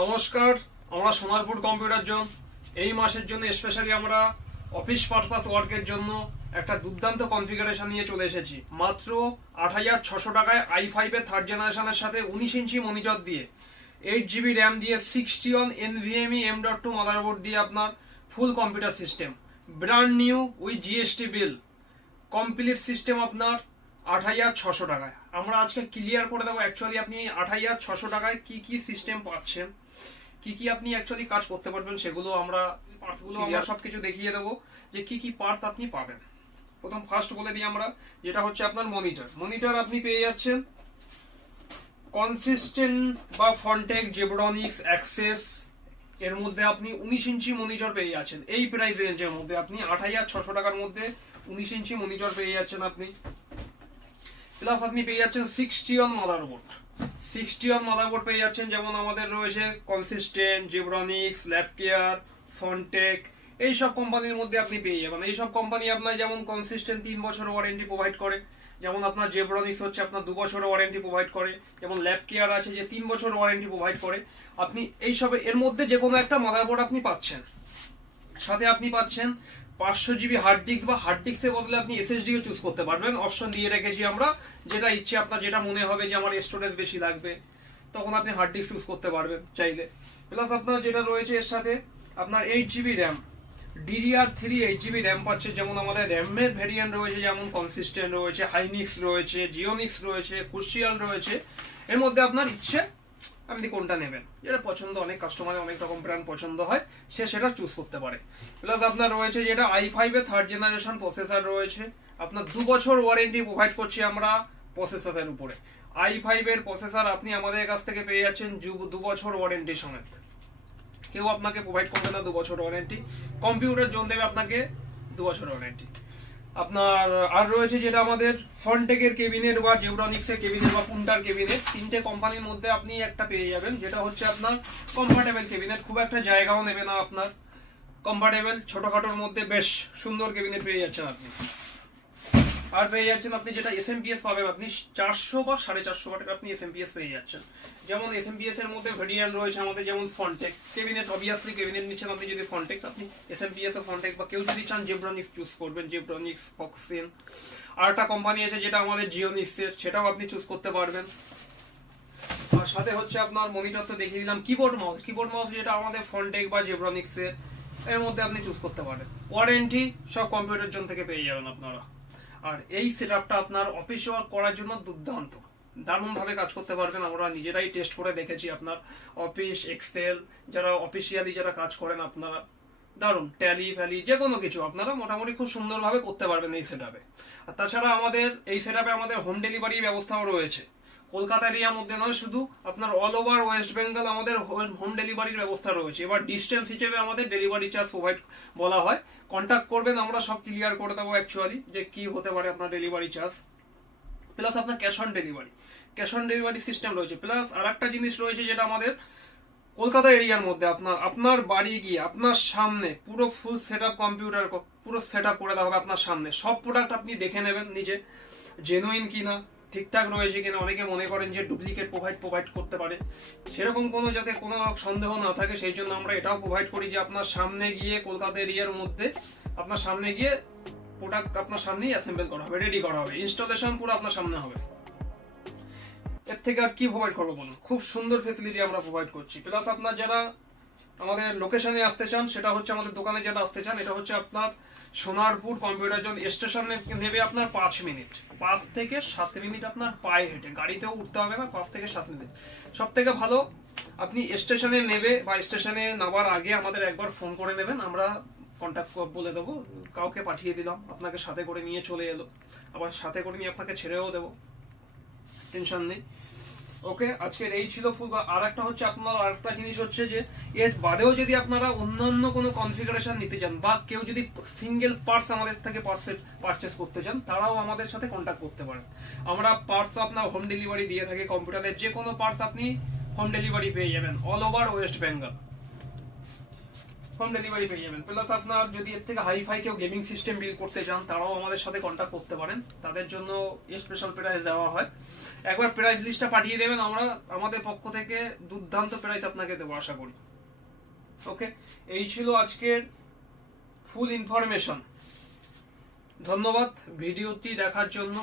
নমস্কার, আমরা Sonarpur computer zone এই মাসের জন্য স্পেশালি আমরা অফিস পারপাস ওয়ার্কের জন্য একটা দুর্দান্ত কনফিগারেশন নিয়ে চলে এসেছি। মাত্র ৮৬০০ টাকায় i5 এর থার্ড জেনারেশনের সাথে ১৯ ইঞ্চি মনিটর দিয়ে 8 GB র্যাম দিয়ে 61 NVMe M.2 মাদারবোর্ড দিয়ে আপনার full computer system brand new with GST bill complete system আপনার ৮৬০০ টাকায়। আমরা আজকে ক্লিয়ার করে দেবো অ্যাকচুয়ালি আপনি ৮৬০০ টাকায় কি কি সিস্টেম পাচ্ছেন, কি কি আপনি অ্যাকচুয়ালি কাজ করতে পারবেন, সেগুলো আমরা পার্টসগুলো আমরা সবকিছু দেখিয়ে দেবো যে কি কি পার্টস আপনি পাবেন। প্রথম ফার্স্ট বলে দিই আমরা, যেটা হচ্ছে আপনার মনিটর আপনি পেয়ে যাচ্ছেন কনসিস্টেন্ট বা ফন্টেক জেব্রনিক্স অ্যাক্সেস এর মধ্যে আপনি ১৯ ইঞ্চি মনিটর পেয়ে যাচ্ছেন। এই প্রাইস রেঞ্জের মধ্যে আপনি ৮৬০০ টাকার মধ্যে ১৯ ইঞ্চি মনিটর পেয়ে যাচ্ছেন আপনি। প্লাস আপনি পেয়ে যাচ্ছেন 60 মাদারবোর্ড পেয়ে যাচ্ছেন, যেমন আমাদের রয়েছে কনসিস্টেন্ট, জেব্রনিক্স, ল্যাবকেয়ার, ফন্টেক, এইসব কোম্পানির মধ্যে আপনি পেয়ে যাবেন। এইসব কোম্পানি আপনার যেমন কনসিস্টেন্ট ৩ বছর ওয়ারেন্টি প্রোভাইড করে, যেমন আপনার জেব্রনিক্স হচ্ছে আপনার 2 বছর ওয়ারেন্টি প্রোভাইড করে, যেমন ল্যাবকেয়ার আছে যে 3 বছর ওয়ারেন্টি প্রোভাইড করে। আপনি এইসব এর মধ্যে যে কোনো একটা মাদারবোর্ড আপনি পাচ্ছেন, সাথে আপনি পাচ্ছেন 500 GB হার্ড ডিস্ক বা হার্ড ডিস্কের বদলে আপনি এসএসডিও চুজ করতে পারবেন। অপশন দিয়ে রেখেছি আমরা, যেটা ইচ্ছে আপনার, যেটা মনে হবে যে আমার স্টোরেজ বেশি লাগবে তখন আপনি হার্ড ডিস্ক চুজ করতে পারবেন চাইলে। প্লাস আপনার যেটা রয়েছে এর সাথে আপনার 8 GB RAM, DDR3 8 GB RAM পাচ্ছে। যেমন আমাদের র্যামের ভেরিয়েন্ট রয়েছে, যেমন কনসিস্টেন্ট রয়েছে, হাইনিক্স রয়েছে, জিওনিক্স রয়েছে, ক্রুশিয়াল রয়েছে। এর মধ্যে আপনার ইচ্ছে আপনি কোনটা নেবেন, যেটা পছন্দ, অনেক কাস্টমারের অনেক রকম ব্র্যান্ড পছন্দ হয়, সে সেটা চুজ করতে পারে। প্লাস আপনার রয়েছে যেটা i5 এর থার্ড জেনারেশন প্রসেসর রয়েছে, আপনার 2 বছর ওয়ারেন্টি প্রোভাইড করছি আমরা প্রসেসরের উপরে। i5 এর প্রসেসর আপনি আমাদের কাছ থেকে পেয়ে যাচ্ছেন 2 বছর ওয়ারেন্টি সমেত। কেউ আপনাকে প্রোভাইড করবে না 2 বছর ওয়ারেন্টি, কম্পিউটার জোন দেবে আপনাকে 2 বছর ওয়ারেন্টি। আপনার আর রয়েছে যেটা আমাদের ফন্টেকের কেবিনেট বা জেব্রনিক্সের কেবিনেট বা পুন্টার কেবিনেট, 3টে কোম্পানির মধ্যে আপনি একটা পেয়ে যাবেন, যেটা হচ্ছে আপনার কমফোর্টেবল কেবিনেট। খুব একটা জায়গাও নেবে না আপনার, কমফোর্টেবল ছোটখাটোর মধ্যে বেশ সুন্দর কেবিনেট পেয়ে যাচ্ছেন আপনি। আর পেয়ে যাচ্ছেন আপনি যেটা এসএমপিএস পাবেন আপনি 400 বা 450 ওয়াটের আপনি এসএমপিএস পেয়ে যাচ্ছেন। যেমন এসএমপিএস এর মধ্যে ভেরিয়েন্ট রয়েছে আমাদের, যেমন ফন্টেক কেবিনেট, অবভিয়াসলি কেবিনেট নিচ্ছেন আপনি যদি ফন্টেক, আপনি এসএমপিএস ও ফন্টেক, বা কেউ যদি চান জেব্রনিক্স চুজ করবেন, জেব্রনিক্স, ফক্সিন। আর একটা কোম্পানি আছে যেটা আমাদের জিওনিক্স এর, সেটাও আপনি চুজ করতে পারবেন। আর সাথে হচ্ছে আপনার মনিটর তো দেখিয়ে দিলাম, কিবোর্ড মাউস যেটা আমাদের ফন্টেক বা জেব্রনিক্স এর মধ্যে আপনি চুজ করতে পারেন। ওয়ারেন্টি সব কম্পিউটার জোন থেকে পেয়ে যাবেন আপনারা। আর এই সেটআপটা আপনার অফিস ওয়ার্ক করার জন্য দুর্দান্ত, দারুণ ভাবে কাজ করতে পারবেন। আমরা নিজেরাই টেস্ট করে দেখেছি, আপনার অফিস, এক্সেল, যারা অফিসিয়ালি যারা কাজ করেন আপনারা, দারুণ, ট্যালি ফ্যালি যে কোনো কিছু আপনারা মোটামুটি খুব সুন্দরভাবে করতে পারবেন এই সেটআপে। আর তাছাড়া আমাদের এই সেটআপে আমাদের হোম ডেলিভারি ব্যবস্থাও রয়েছে। কলকাতা এরিয়ার মধ্যে নয়, শুধু আপনার অল ওভার ওয়েস্ট বেঙ্গল আমাদের হোম ডেলিভারির ব্যবস্থা রয়েছে। এবার ডিস্টেন্স হিসেবে আমাদের ডেলিভারি চার্জ প্রোভাইড বলা হয়, কন্ট্যাক্ট করবেন, আমরা সব ক্লিয়ার করে দেবো অ্যাকচুয়ালি যে কি হতে পারে আপনার ডেলিভারি চার্জ। প্লাস আপনার ক্যাশ অন ডেলিভারি সিস্টেম রয়েছে। প্লাস আর একটা জিনিস রয়েছে যেটা আমাদের কলকাতা এরিয়ার মধ্যে আপনার বাড়ি গিয়ে আপনার সামনে পুরো ফুল সেটআপ কম্পিউটার পুরো সেটআপ করে দেওয়া হবে আপনার সামনে। সব প্রোডাক্ট আপনি দেখে নেবেন নিজে, জেনুইন কিনা, ঠিকঠাক রয়েছে কিনা। অনেকে মনে করেন যে ডুপ্লিকেট প্রোভাইড করতে পারে, সেরকম কোনো যাতে কোনো সন্দেহ না থাকে, সেই জন্য আমরা এটাও প্রোভাইড করি যে আপনার সামনে গিয়ে কলকাতা এরিয়ার মধ্যে আপনার সামনে গিয়ে প্রোডাক্ট আপনার সামনেই অ্যাসেম্বল করা হবে, রেডি করা হবে, ইনস্টলেশন পুরো আপনার সামনে হবে। এর থেকে আর কি প্রোভাইড করবো বলুন, খুব সুন্দর ফেসিলিটি আমরা প্রোভাইড করছি। প্লাস আপনার যারা আমাদের লোকেশনে আসতে চান, সেটা হচ্ছে আমাদের দোকানে যারা আসতে চান, এটা হচ্ছে আপনার সোনারপুর কম্পিউটার জোন স্টেশনে নেবে আপনার 5 মিনিট, 5 থেকে 7 মিনিট আপনার পায়ে হেঁটে, গাড়িতেও উঠতে হবে না, 5 থেকে 7 মিনিট। সব থেকে ভালো আপনি স্টেশনে নেবে বা স্টেশনে নামার আগে আমাদের একবার ফোন করে নেবেন, আমরা কন্ট্যাক্ট বলে দেবো, কাউকে পাঠিয়ে দিলাম, আপনাকে সাথে করে নিয়ে চলে এলো, আবার সাথে করে নিয়ে আপনাকে ছেড়েও দেবো, টেনশন নেই। ওকে, আজকের এই ছিল ফুল। আর একটা হচ্ছে আপনার আরেকটা জিনিস হচ্ছে যে এর বাদেও যদি আপনারা অন্যান্য কোনো কনফিগারেশন নিতে চান, বা কেউ যদি সিঙ্গেল পার্টস আমাদের থেকে পারচেস করতে চান, তারাও আমাদের সাথে কন্ট্যাক্ট করতে পারেন। আমরা পার্টস তো আপনার হোম ডেলিভারি দিয়ে থাকি, কম্পিউটারের যে কোনো পার্টস আপনি হোম ডেলিভারি পেয়ে যাবেন all over West Bengal. Home delivery পেয়ে যাবেন। প্লাস আপনার যদি এর থেকে হাইফাই কেউ গেমিং সিস্টেম বিল করতে চান তারাও আমাদের সাথে কন্ট্যাক্ট করতে পারেন, তাদের জন্য স্পেশাল প্রাইস দেওয়া হয়। একবার প্রাইস লিস্টটা পাঠিয়ে দেবেন, আমরা আমাদের পক্ষ থেকে দুর্দান্ত প্রাইস আপনাকে দেবো আশা করি। ওকে, এই ছিল আজকের ফুল ইনফরমেশন। ধন্যবাদ ভিডিওটি দেখার জন্য।